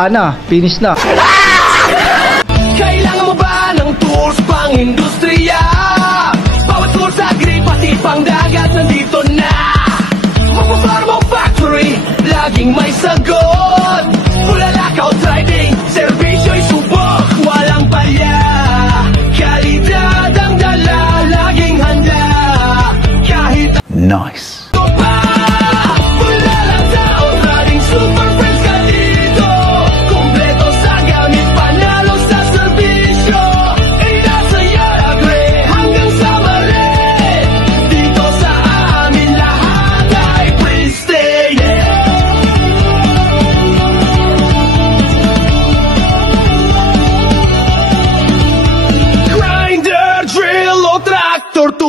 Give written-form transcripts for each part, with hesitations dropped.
wala na, finish na. Kailangan mo ba ng tools pang industriya? Bawat tools sa grip, pati pang dagat nandito na. Magpa-farm factory, laging may sagot. Bulalakaw trading, servisyo'y subok, walang palya. Kalidad ang dala, laging handa. Kahit Nice.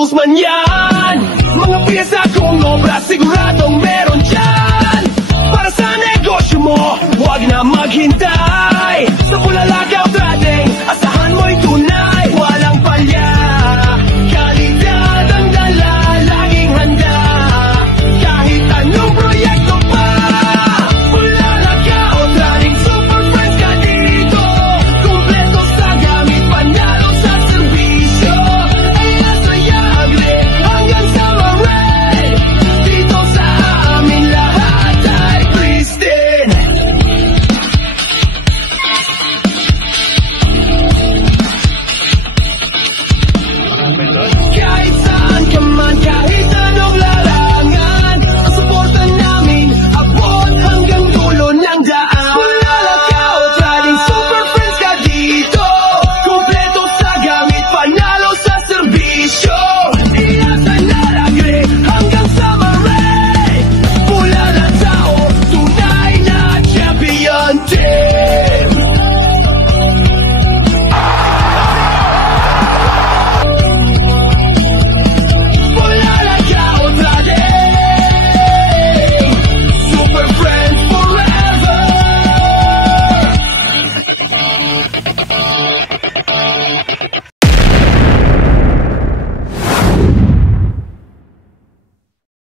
tools man yan. Mga piyesa kung obra siguradong meron dyan. Para sa negosyo mo, huwag na maghintay.